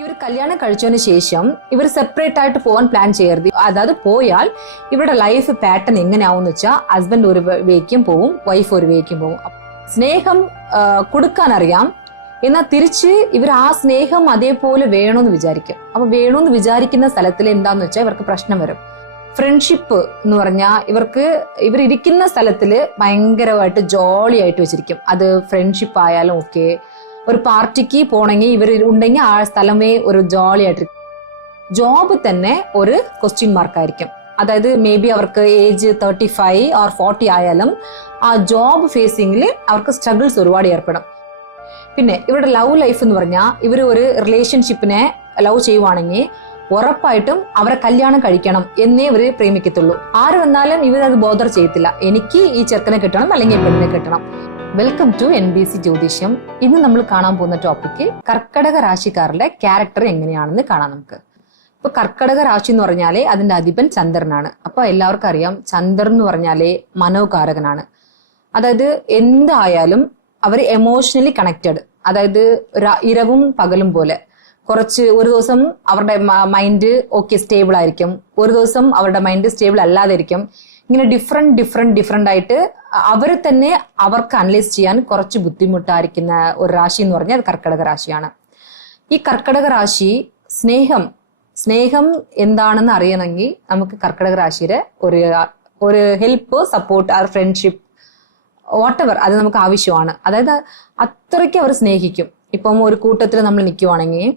ഇവർ കല്യാണം കഴിച്ചതിന് ശേഷം ഇവർ സെപ്പറേറ്റ് ആയിട്ട് പോകാൻ പ്ലാൻ ചെയ്യരുത്. അതായത് പോയാൽ ഇവരുടെ ലൈഫ് പാറ്റേൺ എങ്ങനെയാവും വെച്ചാൽ ഹസ്ബൻഡ് ഒരു വേക്കും പോവും, വൈഫ് ഒരു വേക്കും പോവും. സ്നേഹം കൊടുക്കാൻ അറിയാം, എന്നാൽ തിരിച്ച് ഇവർ ആ സ്നേഹം അതേപോലെ വേണമെന്ന് വിചാരിക്കും. അപ്പൊ വേണമെന്ന് വിചാരിക്കുന്ന സ്ഥലത്തിൽ എന്താന്ന് വെച്ചാൽ ഇവർക്ക് പ്രശ്നം വരും. ഫ്രണ്ട്ഷിപ്പ് എന്ന് പറഞ്ഞാൽ ഇവരിയ്ക്കുന്ന സ്ഥലത്തില് ഭയങ്കരമായിട്ട് ജോളി ആയിട്ട് വെച്ചിരിക്കും. അത് ഫ്രണ്ട്ഷിപ്പ് ആയാലും ഓക്കെ, ഒരു പാർട്ടിക്ക് പോണെങ്കിൽ ഇവർ ഉണ്ടെങ്കിൽ ആ സ്ഥലമേ ഒരു ജോളി ആയിട്ട്. ജോബ് തന്നെ ഒരു ക്വസ്റ്റ്യൻ മാർക്കായിരിക്കും. അതായത് മേ ബി അവർക്ക് ഏജ് 35 or 40 ആയാലും ആ ജോബ് ഫേസിംഗിൽ അവർക്ക് സ്ട്രഗിൾസ് ഒരുപാട് ഏർപ്പെടും. പിന്നെ ഇവരുടെ ലവ് ലൈഫ് എന്ന് പറഞ്ഞാൽ ഇവർ ഒരു റിലേഷൻഷിപ്പിനെ ലവ് ചെയ്യുവാണെങ്കിൽ ഉറപ്പായിട്ടും അവരെ കല്യാണം കഴിക്കണം എന്നേ ഇവര് പ്രേമിക്കത്തുള്ളൂ. ആര് വന്നാലും ഇവരത് ബോധർ ചെയ്യത്തില്ല, എനിക്ക് ഈ ചെറുക്കനെ കിട്ടണം അല്ലെങ്കിൽ പെണ്ണിനെ കിട്ടണം. വെൽക്കം ടു NBC ജ്യോതിഷം. ഇന്ന് നമ്മൾ കാണാൻ പോകുന്ന ടോപ്പിക്ക് കർക്കടക രാശിക്കാരുടെ ക്യാരക്ടർ എങ്ങനെയാണെന്ന് കാണാം നമുക്ക്. ഇപ്പൊ കർക്കടക രാശി എന്ന് പറഞ്ഞാലേ അതിന്റെ അധിപൻ ചന്ദ്രനാണ്. അപ്പൊ എല്ലാവർക്കും അറിയാം ചന്ദ്രൻ എന്ന് പറഞ്ഞാലേ മനോകാരകനാണ്. അതായത് എന്തായാലും അവർ എമോഷണലി കണക്റ്റഡ്. അതായത് ഇരവും പകലും പോലെ. ഒരു ദിവസം അവരുടെ മൈൻഡ് ഓക്കെ സ്റ്റേബിൾ ആയിരിക്കും, ഒരു ദിവസം അവരുടെ മൈൻഡ് സ്റ്റേബിൾ അല്ലാതിരിക്കും. ഇങ്ങനെ ഡിഫറെന്റ് ആയിട്ട് അവരെ തന്നെ അവർക്ക് അനലൈസ് ചെയ്യാൻ കുറച്ച് ബുദ്ധിമുട്ടായിരിക്കുന്ന ഒരു രാശി എന്ന് പറഞ്ഞാൽ അത് കർക്കടക രാശിയാണ്. ഈ കർക്കടക രാശി സ്നേഹം എന്താണെന്ന് അറിയണമെങ്കിൽ നമുക്ക് കർക്കടക രാശിയുടെ ഒരു ഹെൽപ്പ്, സപ്പോർട്ട്, ഫ്രണ്ട്ഷിപ്പ്, വാട്ടെവർ അത് നമുക്ക് ആവശ്യമാണ്. അതായത് അത്രയ്ക്ക് അവർ സ്നേഹിക്കും. ഇപ്പം ഒരു കൂട്ടത്തിൽ നമ്മൾ നിൽക്കുവാണെങ്കിൽ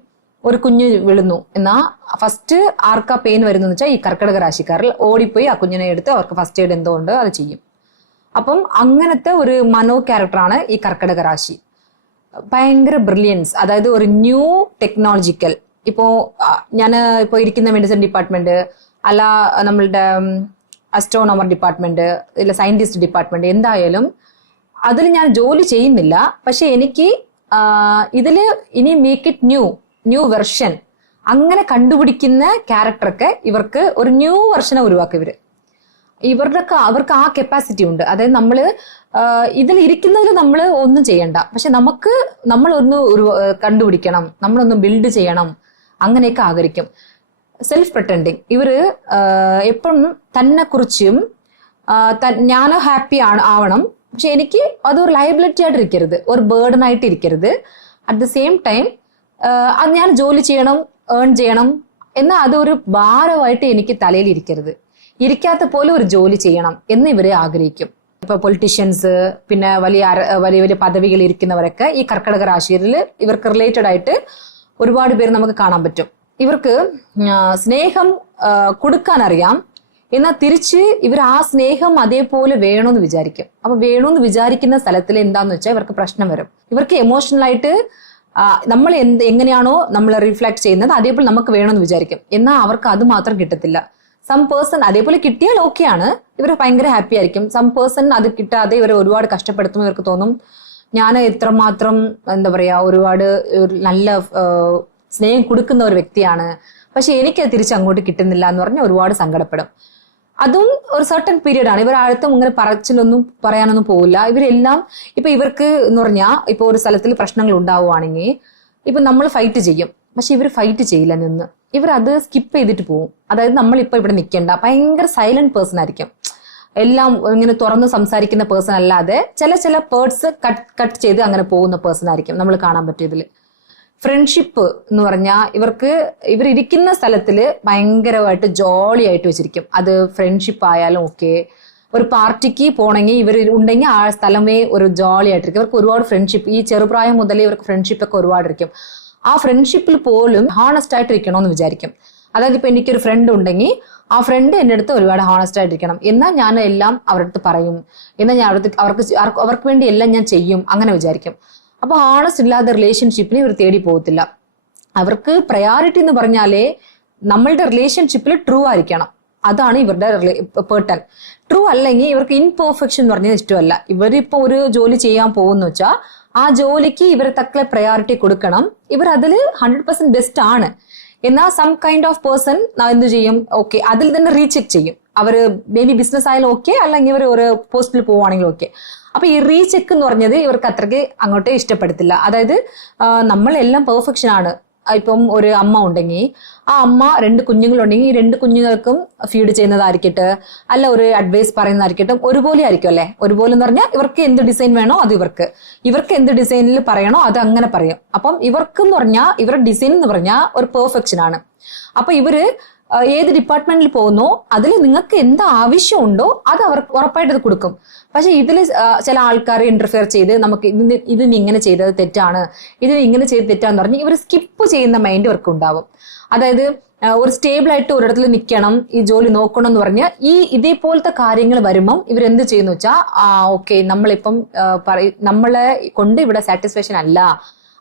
ഒരു കുഞ്ഞ് വിളുന്നു എന്നാ ഫസ്റ്റ് ആർക്കാ പെയിൻ വരുന്നു വെച്ചാൽ ഈ കർക്കടക രാശിക്കാരിൽ ഓടിപ്പോയി ആ കുഞ്ഞിനെ എടുത്ത് അവർക്ക് ഫസ്റ്റ് എയ്ഡ് എന്തോ ഉണ്ട് അത് ചെയ്യും. അപ്പം അങ്ങനത്തെ ഒരു മനോ ക്യാരക്ടറാണ് ഈ കർക്കടക രാശി. ഭയങ്കര ബ്രില്യൻസ്, അതായത് ഒരു ന്യൂ ടെക്നോളജിക്കൽ. ഞാൻ ഇരിക്കുന്ന മെഡിസിൻ ഡിപ്പാർട്ട്മെന്റ് അല്ല, നമ്മളുടെ അസ്ട്രോണമർ ഡിപ്പാർട്ട്മെന്റ് ഇല്ല, സയന്റിസ്റ്റ് ഡിപ്പാർട്ട്മെന്റ്, എന്തായാലും അതിൽ ഞാൻ ജോലി ചെയ്യുന്നില്ല. പക്ഷെ എനിക്ക് ഇതില് ഇനി മേക്ക് ഇറ്റ് ന്യൂ വെർഷൻ അങ്ങനെ കണ്ടുപിടിക്കുന്ന ക്യാരക്ടറൊക്കെ ഇവർക്ക് ഒരു ന്യൂ വെർഷനെ ഉരുവാക്കും. അവർക്ക് ആ കപ്പാസിറ്റി ഉണ്ട്. അതായത് നമ്മള് ഇതിൽ ഇരിക്കുന്നതിൽ നമ്മൾ ഒന്നും ചെയ്യണ്ട, പക്ഷെ നമ്മളൊന്ന് കണ്ടുപിടിക്കണം, നമ്മളൊന്ന് ബിൽഡ് ചെയ്യണം, അങ്ങനെയൊക്കെ ആഗ്രഹിക്കും. Self pretending. ഇവര് എപ്പോഴും തന്നെ കുറിച്ചും ഞാൻ ഹാപ്പി ആവണം, പക്ഷെ എനിക്ക് അതൊരു ലയബിലിറ്റി ആയിട്ട് ഇരിക്കരുത്, ഒരു ബേർഡൻ ആയിട്ട് ഇരിക്കരുത്. അറ്റ് ദ സെയിം ടൈം അത് ഞാൻ ജോലി ചെയ്യണം, ഏൺ ചെയ്യണം എന്നാൽ അതൊരു ഭാരമായിട്ട് എനിക്ക് തലയിൽ ഇരിക്കാത്ത പോലെ ഒരു ജോലി ചെയ്യണം എന്ന് ഇവരെ ആഗ്രഹിക്കും. ഇപ്പൊ പൊളിറ്റീഷ്യൻസ്, പിന്നെ വലിയ പദവികൾ ഇരിക്കുന്നവരൊക്കെ ഈ കർക്കടക രാശിയിൽ ഇവർക്ക് റിലേറ്റഡ് ആയിട്ട് ഒരുപാട് പേര് നമുക്ക് കാണാൻ പറ്റും. ഇവർക്ക് സ്നേഹം കൊടുക്കാൻ അറിയാം, എന്നാൽ തിരിച്ച് ഇവർ ആ സ്നേഹം അതേപോലെ വേണമെന്ന് വിചാരിക്കും. അപ്പൊ വേണമെന്ന് വിചാരിക്കുന്ന സ്ഥലത്തിൽ എന്താന്ന് വെച്ചാൽ ഇവർക്ക് പ്രശ്നം വരും. ഇവർക്ക് എമോഷണൽ ആയിട്ട് നമ്മൾ എങ്ങനെയാണോ നമ്മൾ റിഫ്ലക്ട് ചെയ്യുന്നത് അതേപോലെ നമുക്ക് വേണമെന്ന് വിചാരിക്കും, എന്നാൽ അവർക്ക് അത് മാത്രം കിട്ടത്തില്ല. സം പേഴ്സൺ അതേപോലെ കിട്ടിയാൽ ഓക്കെയാണ്, ഇവർ ഭയങ്കര ഹാപ്പി ആയിരിക്കും. സം പേഴ്സൺ അത് കിട്ടാതെ ഇവരെ ഒരുപാട് കഷ്ടപ്പെടുത്തും. ഇവർക്ക് തോന്നും ഞാൻ ഇത്രമാത്രം ഒരുപാട് നല്ല സ്നേഹം കൊടുക്കുന്ന ഒരു വ്യക്തിയാണ്, പക്ഷെ എനിക്ക് തിരിച്ച് അങ്ങോട്ട് കിട്ടുന്നില്ല എന്ന് പറഞ്ഞാൽ ഒരുപാട് സങ്കടപ്പെടും. അതും ഒരു സർട്ടൻ പീരീഡ് ആണ്. ഇവർ ആഴത്തും ഇങ്ങനെ പറച്ചിലൊന്നും പറയാനൊന്നും പോവില്ല. ഇവരെല്ലാം ഇവർക്ക് എന്ന് പറഞ്ഞാൽ ഒരു സ്ഥലത്തിൽ പ്രശ്നങ്ങൾ ഉണ്ടാവുകയാണെങ്കിൽ നമ്മൾ ഫൈറ്റ് ചെയ്യും, പക്ഷെ ഇവർ ഫൈറ്റ് ചെയ്യില്ല നിന്ന്. ഇവർ അത് സ്കിപ്പ് ചെയ്തിട്ട് പോകും. അതായത് നമ്മളിപ്പോൾ ഇവിടെ നിൽക്കേണ്ട, ഭയങ്കര സൈലന്റ് പേഴ്സൺ ആയിരിക്കും. എല്ലാം ഇങ്ങനെ തുറന്ന് സംസാരിക്കുന്ന പേഴ്സൺ അല്ലാതെ ചില പേർഡ്സ് കട്ട് ചെയ്ത് അങ്ങനെ പോകുന്ന പേഴ്സൺ ആയിരിക്കും നമ്മൾ കാണാൻ പറ്റും ഇതിൽ. ഫ്രണ്ട്ഷിപ്പ് എന്ന് പറഞ്ഞാൽ ഇവരിയ്ക്കുന്ന സ്ഥലത്തില് ഭയങ്കരമായിട്ട് ജോളി ആയിട്ട് വെച്ചിരിക്കും. അത് ഫ്രണ്ട്ഷിപ്പ് ആയാലും ഓക്കെ, ഒരു പാർട്ടിക്ക് പോണെങ്കിൽ ഇവർ ഉണ്ടെങ്കിൽ ആ സ്ഥലമേ ഒരു ജോളി ആയിട്ടിരിക്കും. ഇവർക്ക് ഒരുപാട് ഫ്രണ്ട്ഷിപ്പ്, ഈ ചെറുപ്രായം മുതലേ ഇവർക്ക് ഫ്രണ്ട്ഷിപ്പ് ഒക്കെ ഒരുപാടിരിക്കും. ആ ഫ്രണ്ട്ഷിപ്പിൽ പോലും ഹാണസ്റ്റ് ആയിട്ടിരിക്കണമെന്ന് വിചാരിക്കും. അതായത് ഇപ്പൊ എനിക്കൊരു ഫ്രണ്ട് ഉണ്ടെങ്കിൽ ആ ഫ്രണ്ട് എൻ്റെ അടുത്ത് ഒരുപാട് ഹാണസ്റ്റ് ആയിട്ടിരിക്കണം, എന്നാൽ ഞാൻ എല്ലാം അവരുടെ അടുത്ത് പറയും, എന്നാൽ ഞാൻ അവർക്ക് വേണ്ടി എല്ലാം ഞാൻ ചെയ്യും, അങ്ങനെ വിചാരിക്കും. അപ്പൊ ഹാണസ്റ്റ് ഇല്ലാത്ത റിലേഷൻഷിപ്പിനെ ഇവർ തേടി പോകത്തില്ല. അവർക്ക് പ്രയോറിറ്റി എന്ന് പറഞ്ഞാലേ നമ്മളുടെ റിലേഷൻഷിപ്പിൽ ട്രൂ ആയിരിക്കണം, അതാണ് ഇവരുടെ പേർട്ടൺ. ട്രൂ അല്ലെങ്കിൽ ഇവർക്ക് ഇൻപെർഫെക്ഷൻ എന്ന് പറഞ്ഞാൽ ഇഷ്ടമല്ല. ഇവരിപ്പോ ഒരു ജോലി ചെയ്യാൻ പോകുന്ന വെച്ചാൽ ആ ജോലിക്ക് ഇവരെ തക്ക പ്രയോറിറ്റി കൊടുക്കണം. ഇവർ അതിൽ 100% ബെസ്റ്റ് ആണ്. എന്നാൽ സം കൈൻഡ് ഓഫ് പേഴ്സൺ എന്ത് ചെയ്യും, ഓക്കെ അതിൽ തന്നെ റീചെക്ക് ചെയ്യും. അവര് മേ ബി ബിസിനസ് ആയാലും ഓക്കെ, അല്ലെങ്കിൽ ഇവർ ഒരു പോസ്റ്റിൽ പോവുകയാണെങ്കിലും ഓക്കെ. അപ്പൊ ഈ റീചെക്ക് എന്ന് പറഞ്ഞത് ഇവർക്ക് അത്രയ്ക്ക് അങ്ങോട്ട് ഇഷ്ടപ്പെടത്തില്ല. അതായത് നമ്മളെല്ലാം പെർഫെക്ഷൻ ആണ്, ഇപ്പം ഒരു അമ്മ ഉണ്ടെങ്കിൽ ആ അമ്മ 2 കുഞ്ഞുങ്ങളുണ്ടെങ്കിൽ ഈ 2 കുഞ്ഞുങ്ങൾക്കും ഫീഡ് ചെയ്യുന്നതായിരിക്കട്ടെ, അല്ല ഒരു അഡ്വൈസ് പറയുന്നതായിരിക്കട്ടെ, ഒരുപോലെ ആയിരിക്കും അല്ലെ. ഒരുപോലെ എന്ന് പറഞ്ഞാൽ ഇവർക്ക് എന്ത് ഡിസൈൻ വേണോ അത് ഇവർക്ക് എന്ത് ഡിസൈനിൽ പറയണോ അത് അങ്ങനെ പറയും. അപ്പം ഇവർക്ക് എന്ന് പറഞ്ഞാൽ ഇവരുടെ ഡിസൈൻ എന്ന് പറഞ്ഞാൽ ഒരു പെർഫെക്ഷൻ ആണ്. അപ്പൊ ഇവര് ഏത് ഡിപ്പാർട്ട്മെന്റിൽ പോകുന്നോ അതിൽ നിങ്ങൾക്ക് എന്ത് ആവശ്യമുണ്ടോ അത് അവർക്ക് ഉറപ്പായിട്ട് അത് കൊടുക്കും. പക്ഷെ ഇതിൽ ചില ആൾക്കാർ ഇന്റർഫിയർ ചെയ്ത് നമുക്ക് ഇതിന് ഇങ്ങനെ ചെയ്തത് തെറ്റാണ്, ഇതിന് ഇങ്ങനെ ചെയ്ത് തെറ്റാന്ന് പറഞ്ഞ് ഇവർ സ്കിപ്പ് ചെയ്യുന്ന മൈൻഡ് ഇവർക്ക് ഉണ്ടാവും. അതായത് ഒരു സ്റ്റേബിൾ ആയിട്ട് ഒരിടത്തിൽ നിൽക്കണം, ഈ ജോലി നോക്കണം എന്ന് പറഞ്ഞ് ഇതേപോലത്തെ കാര്യങ്ങൾ വരുമ്പം ഇവരെന്ത് ചെയ്യുന്നു വെച്ചാൽ ഓക്കെ നമ്മളിപ്പം നമ്മളെ കൊണ്ട് ഇവിടെ സാറ്റിസ്ഫാക്ഷൻ അല്ല,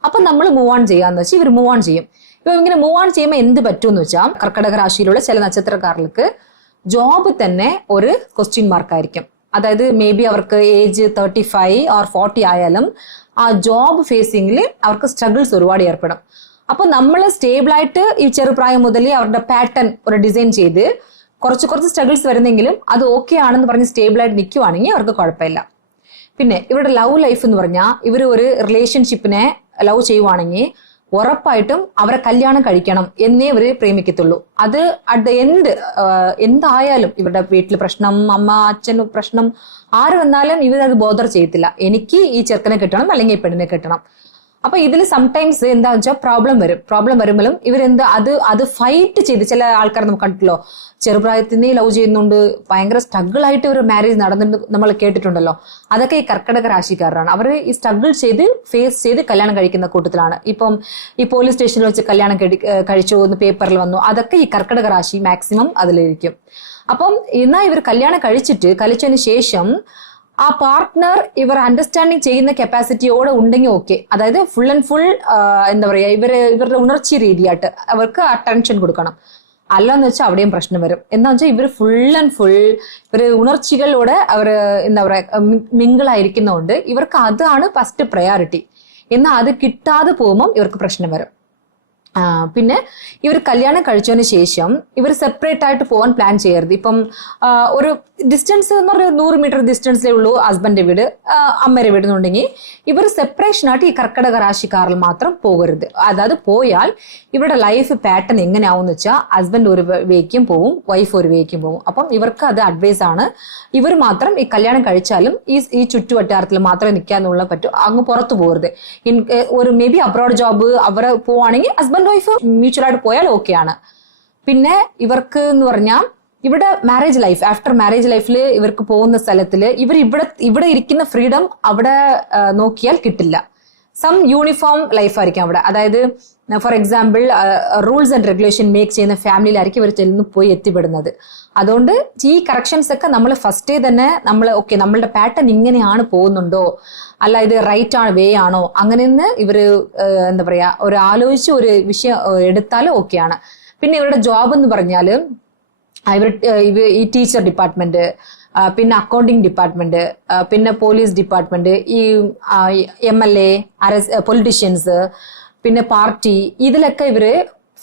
അപ്പൊ നമ്മൾ മൂവ് ഓൺ ചെയ്യാന്ന് വെച്ചാൽ ഇവർ മൂവ് ഓൺ ചെയ്യും. ഇപ്പൊ ഇങ്ങനെ മൂവ് ഓൺ ചെയ്യുമ്പോൾ എന്ത് പറ്റുമെന്ന് വെച്ചാൽ കർക്കടക രാശിയിലുള്ള ചില നക്ഷത്രക്കാർക്ക് ജോബ് തന്നെ ഒരു ക്വസ്റ്റ്യൻ മാർക്ക് ആയിരിക്കും. അതായത് മേ ബി അവർക്ക് ഏജ് 35 or 40 ആയാലും ആ ജോബ് ഫേസിംഗിൽ അവർക്ക് സ്ട്രഗിൾസ് ഒരുപാട് ഏർപ്പെടും. അപ്പൊ നമ്മൾ സ്റ്റേബിൾ ആയിട്ട് ഈ ചെറുപ്രായം മുതലേ അവരുടെ പാറ്റേൺ ഒരു ഡിസൈൻ ചെയ്ത് കുറച്ച് സ്ട്രഗിൾസ് വരുന്നെങ്കിലും അത് ഓക്കെ ആണെന്ന് പറഞ്ഞ് സ്റ്റേബിൾ ആയിട്ട് നിൽക്കുവാണെങ്കിൽ അവർക്ക് കുഴപ്പമില്ല. പിന്നെ ഇവരുടെ ലവ് ലൈഫ് എന്ന് പറഞ്ഞാൽ ഇവർ ഒരു റിലേഷൻഷിപ്പിനെ ലവ് ചെയ്യുവാണെങ്കിൽ ഉറപ്പായിട്ടും അവരെ കല്യാണം കഴിക്കണം എന്നേ ഇവര് പ്രേമിക്കത്തുള്ളൂ. അത് അറ്റ് ദ എൻഡ് എന്തായാലും ഇവരുടെ വീട്ടിൽ പ്രശ്നം, അമ്മ അച്ഛൻ പ്രശ്നം, ആര് വന്നാലും ഇവരത് ബോധർ ചെയ്യത്തില്ല, എനിക്ക് ഈ ചെറുക്കനെ കിട്ടണം അല്ലെങ്കിൽ ഈ പെണ്ണിനെ കിട്ടണം. അപ്പൊ ഇതിൽ സംടൈംസ് എന്താന്ന് വെച്ചാൽ പ്രോബ്ലം വരുമ്പോഴും ഇവരെന്ത് അത് ഫൈറ്റ് ചെയ്ത് ചില ആൾക്കാർ നമുക്ക് കണ്ടിട്ടുള്ളോ, ചെറുപ്രായത്തിനെ ലവ് ചെയ്യുന്നുണ്ട്, ഭയങ്കര സ്ട്രഗിൾ ആയിട്ട് ഒരു മാരേജ് നടന്നിട്ട് നമ്മൾ കേട്ടിട്ടുണ്ടല്ലോ. അതൊക്കെ ഈ കർക്കടക രാശിക്കാരാണ്. അവർ ഈ സ്ട്രഗിൾ ചെയ്ത് ഫേസ് ചെയ്ത് കല്യാണം കഴിക്കുന്ന കൂട്ടത്തിലാണ്. ഇപ്പം ഈ പോലീസ് സ്റ്റേഷനിൽ വെച്ച് കല്യാണം കഴിച്ചു എന്ന് പേപ്പറിൽ വന്നു, അതൊക്കെ ഈ കർക്കടക രാശി മാക്സിമം അതിലിരിക്കും. അപ്പം എന്നാ ഇവർ കല്യാണം കഴിച്ചതിന് ശേഷം ആ പാർട്ട്ണർ ഇവർ അണ്ടർസ്റ്റാൻഡിങ് ചെയ്യുന്ന കപ്പാസിറ്റിയോടെ ഉണ്ടെങ്കിൽ ഓക്കെ. അതായത് ഫുൾ ആൻഡ് ഫുൾ എന്താ പറയാ ഇവരുടെ ഉണർച്ചി രീതിയായിട്ട് അവർക്ക് അറ്റൻഷൻ കൊടുക്കണം. അല്ലാന്ന് വെച്ചാൽ അവിടെയും പ്രശ്നം വരും. എന്താ വെച്ചാൽ ഇവർ ഫുൾ ആൻഡ് ഫുൾ ഇവര് ഉണർച്ചികളോടെ അവർ എന്താ പറയാ മിങ്കിളായിരിക്കുന്നതുകൊണ്ട് ഇവർക്ക് അതാണ് ഫസ്റ്റ് പ്രയോറിറ്റി. എന്നാൽ അത് കിട്ടാതെ പോകുമ്പോൾ ഇവർക്ക് പ്രശ്നം വരും. പിന്നെ ഇവർ കല്യാണം കഴിച്ചതിന് ശേഷം ഇവർ സെപ്പറേറ്റ് ആയിട്ട് പോകാൻ പ്ലാൻ ചെയ്യരുത്. ഇപ്പം ഒരു ഡിസ്റ്റൻസ് എന്ന് പറഞ്ഞാൽ 100 മീറ്റർ ഡിസ്റ്റൻസിലേ ഉള്ളൂ ഹസ്ബൻഡിന്റെ വീട് അമ്മയുടെ വീട് എന്നുണ്ടെങ്കിൽ ഇവർ സെപ്പറേഷൻ ആയിട്ട് ഈ കർക്കടക രാശിക്കാരിൽ മാത്രം പോകരുത്. അതായത് പോയാൽ ഇവരുടെ ലൈഫ് പാറ്റേൺ എങ്ങനെയാവും വെച്ചാൽ ഹസ്ബൻഡ് ഒരു വേക്കും പോവും, വൈഫ് ഒരു വേക്കും പോവും. അപ്പം ഇവർക്ക് അത് അഡ്വൈസ് ആണ്. ഇവർ മാത്രം ഈ കല്യാണം കഴിച്ചാലും ഈ ചുറ്റുവട്ടാരത്തിൽ മാത്രമേ നിൽക്കാന്നുള്ള പറ്റൂ, അങ്ങ് പുറത്തു പോകരുത്. ഒരു മേ ബി അബ്രോഡ് ജോബ് അവർ പോവാണെങ്കിൽ ഹസ്ബൻഡ് വൈഫ് മ്യൂച്വൽ ആയിട്ട് പോയാൽ ഓക്കെയാണ്. പിന്നെ ഇവർക്ക് എന്ന് പറഞ്ഞാൽ ഇവിടെ മാരേജ് ലൈഫ്, ആഫ്റ്റർ മാരേജ് ലൈഫിൽ ഇവർക്ക് പോകുന്ന സ്ഥലത്തില് ഇവിടെ ഇരിക്കുന്ന ഫ്രീഡം അവിടെ നോക്കിയാൽ കിട്ടില്ല. സം യൂണിഫോം ലൈഫായിരിക്കും അവിടെ. അതായത് for example rules and regulation make ചെയ്യുന്ന ഫാമിലിയിലായിരിക്കും ഇവർ ചെന്ന് പോയി എത്തിപ്പെടുന്നത്. അതുകൊണ്ട് ഈ കറക്ഷൻസ് ഒക്കെ നമ്മൾ ഫസ്റ്റേ തന്നെ നമ്മളുടെ പാറ്റേൺ ഇങ്ങനെയാണ് പോകുന്നുണ്ടോ, അല്ല ഇത് റൈറ്റ് ആണ് വേ ആണോ, അങ്ങനെയെന്ന് ഇവര് എന്താ പറയാ ഒരു ആലോചിച്ച് ഒരു വിഷയം എടുത്താലും ഓക്കെയാണ്. പിന്നെ ഇവരുടെ ജോബ് എന്ന് പറഞ്ഞാൽ ഈ ടീച്ചർ ഡിപ്പാർട്ട്മെന്റ്, പിന്നെ അക്കൗണ്ടിങ് ഡിപ്പാർട്ട്മെന്റ്, പിന്നെ പോലീസ് ഡിപ്പാർട്ട്മെന്റ്, ഈ MLA, പൊളിറ്റീഷ്യൻസ്, പിന്നെ പാർട്ടി, ഇതിലൊക്കെ ഇവര്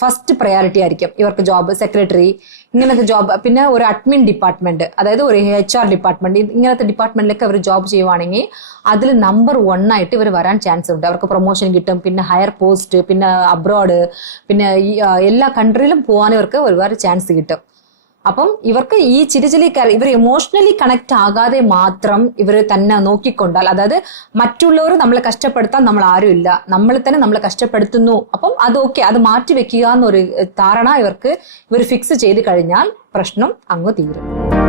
ഫസ്റ്റ് പ്രയോറിറ്റി ആയിരിക്കും ഇവർക്ക് ജോബ്. സെക്രട്ടറി ഇങ്ങനത്തെ ജോബ്, പിന്നെ ഒരു അഡ്മിൻ ഡിപ്പാർട്ട്മെന്റ്, അതായത് ഒരു HR ഡിപ്പാർട്ട്മെന്റ്, ഇങ്ങനത്തെ ഡിപ്പാർട്ട്മെന്റിലൊക്കെ അവർ ജോബ് ചെയ്യുവാണെങ്കിൽ അതിൽ നമ്പർ 1 ആയിട്ട് ഇവർ വരാൻ ചാൻസ് ഉണ്ട്. അവർക്ക് പ്രൊമോഷൻ കിട്ടും, പിന്നെ ഹയർ പോസ്റ്റ്, പിന്നെ അബ്രോഡ്, പിന്നെ എല്ലാ കൺട്രിയിലും പോകാൻ ഇവർക്ക് ഒരുപാട് ചാൻസ് കിട്ടും. അപ്പം ഇവർക്ക് ഈ ഇവർ ഇമോഷണലി കണക്ട് ആകാതെ മാത്രം ഇവർ തന്നെ നോക്കിക്കൊണ്ടാൽ, അതായത് മറ്റുള്ളവർ നമ്മളെ കഷ്ടപ്പെടുത്താൻ നമ്മൾ ആരും ഇല്ല, നമ്മൾ തന്നെ നമ്മളെ കഷ്ടപ്പെടുത്തുന്നു, അപ്പം അത് ഓക്കെ, അത് മാറ്റി വെക്കുക എന്നൊരു ധാരണ ഇവർ ഫിക്സ് ചെയ്ത് കഴിഞ്ഞാൽ പ്രശ്നം അങ്ങ് തീരും.